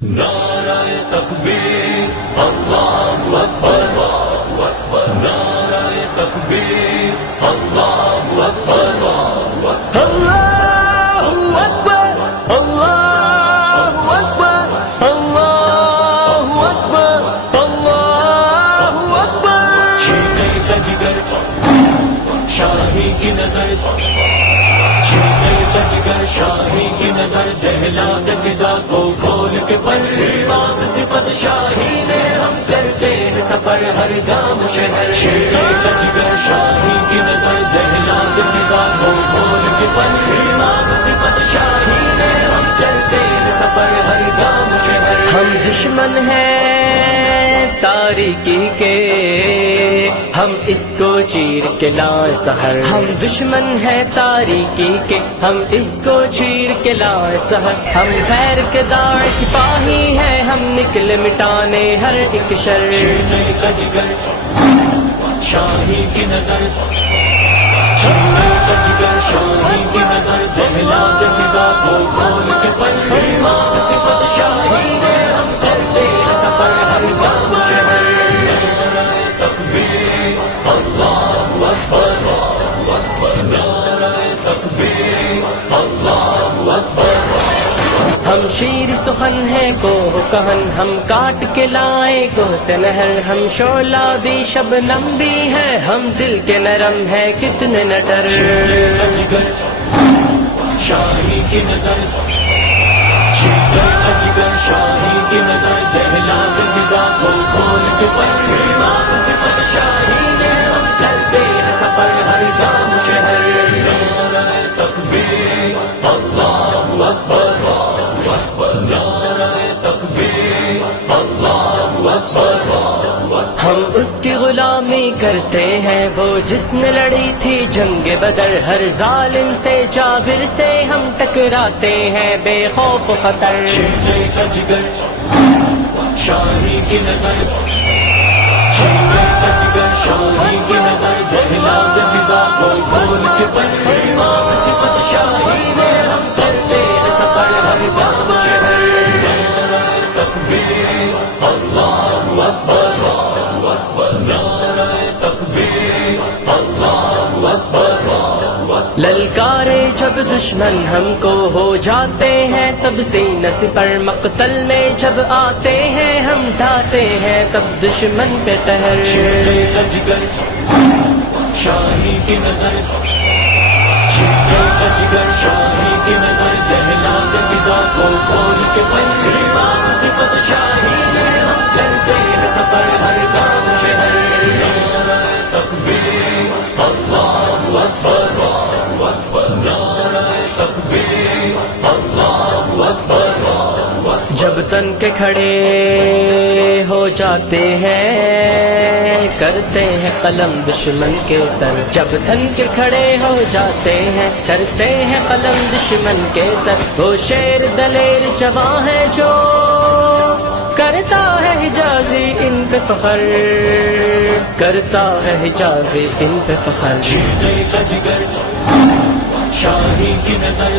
نعرہ تکبیر اللہ اکبر، نعرہ تکبیر اللہ اکبر، اللہ اکبر، اللہ اکبر، اللہ اکبر، اللہ اکبر۔ چھینے کا جگر شاہی کی نظر، چھینے کا جگر شاہی کی نظر، دہلا دے فضا کو کھول کے پر سیواز صفت شاہی نے ہم کرتے ہیں سفر ہر جام شہر۔ چھینے کا جگر شاہی کی نظر، دہلا دے فضا کو کھول کے پر سیواز صفت شاہی نے ہم کرتے ہیں سفر ہر جام شہر۔ ہم دشمن ہیں تاریکی کے، ہم اس کو چیر کے لائیں سحر۔ ہم دشمن ہیں تاریکی کے، ہم اس کو چیر کے لائیں سحر۔ ہم خیر کے داعی سپاہی ہیں، ہم نکلے مٹانے ہر ایک شر۔ چھینے کا جگر شاہی کی نظر، چھینے کا جگر شاہی کی نظر، دہلا دے فضا کو کھول کے پر سیواز صفت شاہی نے ہم کرتے ہیں سفر ہر جام شہر۔ تکبیر اللہ اکبر، نعرہ تکبیر اللہ اکبر۔ ہم شیر سخن ہے کوہ کہن، ہم کاٹ کے لائے کوہ سے نہر۔ ہم شعلہ بھی شبنم بھی ہے، ہم دل کے نرم ہے کتنے نہ ڈر۔ چھینے کا جگر شاہی کی نظر، چھینے کا جگر شاہی کی نظر، دہلا دے فضا کو کھول کے پر سیواز صفت شاہی نے ہم کرتے ہیں سفر ہر جام شہر۔ نعرہ تکبیر اللہ اکبر، نعرہ تکبیر اللہ اکبر۔ ہم اس کی غلامی کرتے ہیں، وہ جس نے لڑی تھی جنگ بدر۔ ہر ظالم سے جابر سے ہم ٹکراتے ہیں بے خوف و خطر۔ چھینے کا جگر شاہی کی نظر، چھینے کا جگر شاہی کی نظر، دہلا دے فضا کو کھول کے پر سیواز صفت شاہی نے ہم کرتے ہیں سفر ہر جام شہر۔ نعرہ تکبیر اللہ اکبر، نعرہ تکبیر اللہ اکبر۔ للکارے جب دشمن ہم کو ہو جاتے ہیں، تب سینہ سے پر مقتل میں جب آتے ہیں، ہم ڈھاتے ہیں تب دشمن پہ قہر۔ چھینے کا جگر شاہی کی نظر، چھینے کا جگر شاہی کی نظر، دہلا دے فضا کو کھول کے پر سیواز صفت شاہی نے ہم کرتے ہیں سفر ہر جام شہر۔ نعرہ تکبیر اللہ اکبر، نعرہ تکبیر اللہ اکبر۔ جب تن کے کھڑے ہو جاتے ہیں، کرتے ہیں قلم دشمن کے سر۔ جب تن کے کھڑے ہو جاتے ہیں، کرتے ہیں قلم دشمن کے سر۔ وہ شیر دلیر جواں ہے جو کرتا ہے حجازی ان پہ فخر، کرتا ہے حجازی ان پہ فخر۔ چھینے کا جگر شاہی کی نظر،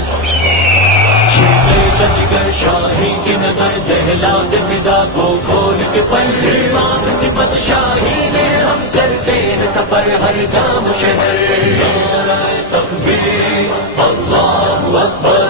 چھینے کا جگر شاہی کی نظر، دہلا دے فضا کو کھول کے پر سیواز صفت شاہی نے ہم کرتے ہیں سفر ہر جام شہر۔ نعرہ تکبیر اللہ اکبر،